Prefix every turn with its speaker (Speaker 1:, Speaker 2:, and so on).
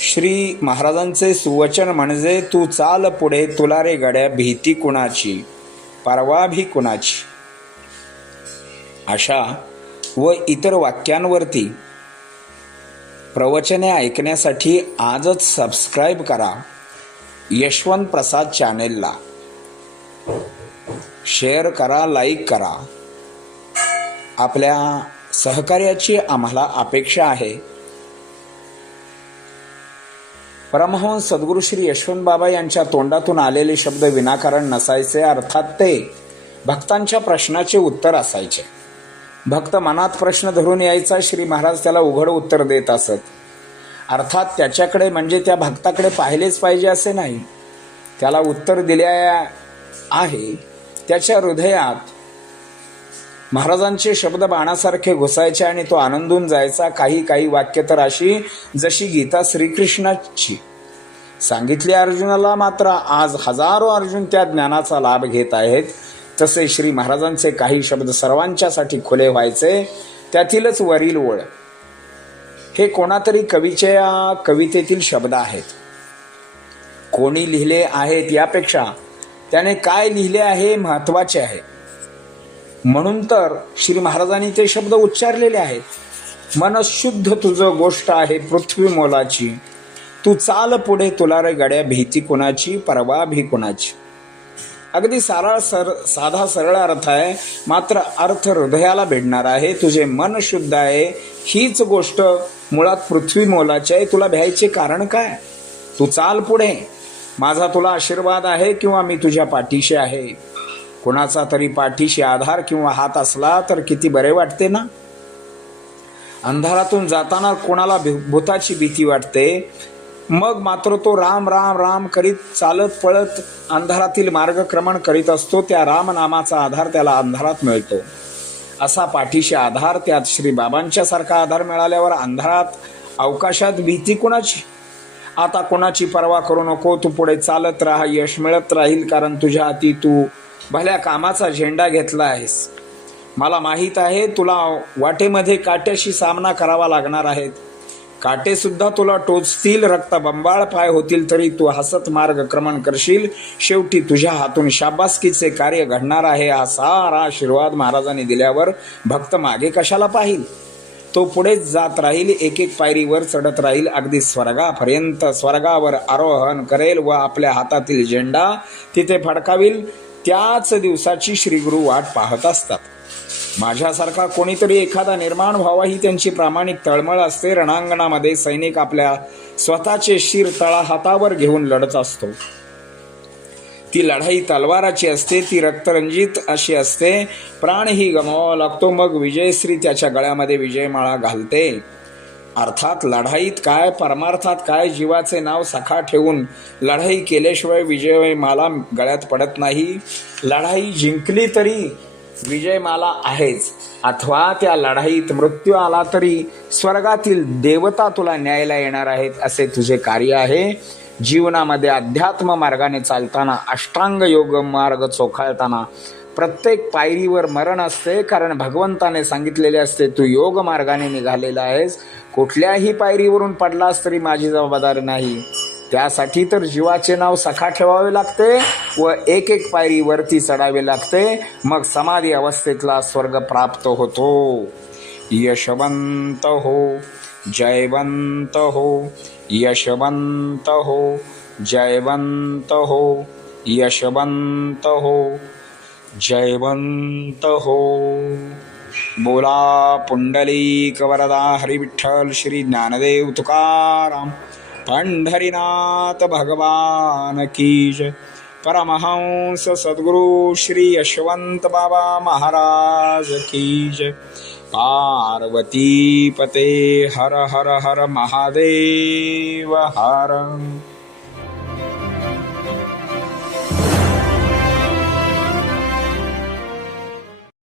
Speaker 1: श्री महाराजांचे सुवचन म्हणजे तू चाल पुढे तुला रे गड्या भीती कुणाची? परवा भी कुणाची? अशा व इतर वाक्यांवरती प्रवचने ऐकण्यासाठी आजच सबस्क्राईब करा यशवंत प्रसाद चॅनेलला. शेअर करा लाईक करा. आपल्या सहकार्याची आम्हाला अपेक्षा आहे. परमहंस सद्गुरू श्री यशवंत बाबा यांच्या तोंडातून आलेले शब्द विनाकारण नसायचे अर्थात ते भक्तांच्या प्रश्नाचे उत्तर असायचे. भक्त मनात प्रश्न धरून यायचा श्री महाराज त्याला उघड उत्तर देत असत. अर्थात त्याच्याकडे म्हणजे त्या भक्ताकडे पाहिलेच पाहिजे असे नाही. त्याला उत्तर दिल्या आहे त्याच्या हृदयात महाराजांचे शब्द बाणासारखे घुसायचे आणि तो आनंदून जायचा काही काही वाक्य तर अशी जशी गीता श्रीकृष्णाची. सांगितली अर्जुनाला मात्र आज हजारो अर्जुन त्या ज्ञानाचा लाभ घेत आहेत. तसे श्री महाराजांचे काही शब्द सर्वांच्यासाठी खुले व्हायचे त्यातीलच वरील ओळ. हे कोणातरी कवीच्या कवितेतील शब्द आहेत. कोणी लिहिले आहेत यापेक्षा त्याने काय लिहिले आहे महत्त्वाचे आहे. म्हणून तर श्री महाराजांनी ते शब्द उच्चारलेले आहेत. मन शुद्ध तुझं गोष्ट आहे पृथ्वी मोलाची. तू चाल पुढे तुला रे गड्या भीती कुणाची परवा भी कुणाची. अगदी सारा सर साधा सरळ अर्थ आहे मात्र अर्थ हृदयाला भेटणार आहे. तुझे मन शुद्ध आहे हीच गोष्ट मुळात पृथ्वी मोलाची आहे. तुला भ्यायचे कारण काय? तू चाल पुढे. माझा तुला आशीर्वाद आहे किंवा मी तुझ्या पाठीशी आहे? कोणाचा तरी पाठीशी आधार किंवा हात असला तर किती बरे वाटते ना? अंधारातून जाताना कोणाला भूताची भीती वाटते? मग मात्र तो राम राम राम करीत चालत पळत अंधारातील मार्गक्रमण करीत असतो. त्या राम नामाचा आधार त्याला अंधारात मिळतो. असा पाठीशी आधार त्यात श्री बाबांच्या सारखा आधार मिळाल्यावर अंधारात अवकाशात भीती कोणाची? आता कोणाची पर्वा करू नको. तू पुढे चालत राहा यश मिळत राहील कारण तुझ्या हाती तू भल्या कामाचा झेंडा घेतला आहेस. मला माहीत आहे तुला वाटेमध्ये काट्याशी सामना करावा लागणार आहेत. काटेसुद्धा तुला टोचतील रक्त बंबाळ पाय होतील तरी तू हसत मार्गक्रमण करशील. शेवटी तुझ्या हातून शाबासकीचे कार्य घडणार आहे हा सारा आशीर्वाद महाराजांनी दिल्यावर भक्त मागे कशाला पाहिल? तो पुढेच जात राहील एक एक पायरीवर चढत राहील अगदी स्वर्गापर्यंत स्वर्गावर आरोहण करेल व आपल्या हातातील झेंडा तिथे फडकावील. त्याच दिवसाची श्रीगुरु वाट पाहत असतात. माझ्यासारखा कोणीतरी एखादा निर्माण व्हावा ही त्यांची प्रामाणिक तळमळ असते. रणांगणामध्ये सैनिक आपल्या स्वतःचे शिर तळा हातावर घेऊन लढत असतो. ती लढाई तलवाराची असते ती रक्तरंजित अशी असते. प्राणही गमवावा लागतो. मग विजयश्री त्याच्या गळ्यामध्ये विजयमाळा घालते. अर्थात लढाईत काय परमार्थात काय जीवाचे नाव सखा ठेवून लढाई केल्याशिवाय विजय विजयमाला गळ्यात पडत नाही. लढाई जिंकली तरी विजयमाला आहेच. अथवा त्या लढाईत मृत्यू आला तरी स्वर्गातील देवता तुला न्यायला येणार आहेत असे तुझे कार्य आहे. जीवनामध्ये अध्यात्म मार्गाने चालताना अष्टांग योग मार्ग चोखाळताना प्रत्येक पायरीवर मरण असते कारण भगवंताने सांगितलेले असते तू योग मार्गाने निघालेला आहेस कुठल्याही पायरीवरून पडलास तरी माझी जबाबदारी नाही. त्यासाठी तर जीवाचे नाव सखा ठेवावे लागते व एक एक पायरी वरती चढावे लागते. मग समाधी अवस्थेतला स्वर्ग प्राप्त होतो. यशवंत हो जयवंत हो यशवंत हो जयवंत हो यशवंत हो जयवंत हो. बोला पुंडलिक वरदा हरिविठ्ठल श्री ज्ञानदेव तुकाराम। पंढरीनाथ भगवान की जय। परमहंस सद्गुरु श्री यशवंत बाबा महाराज की जय। पार्वती पते हर हर हर महादेव हर।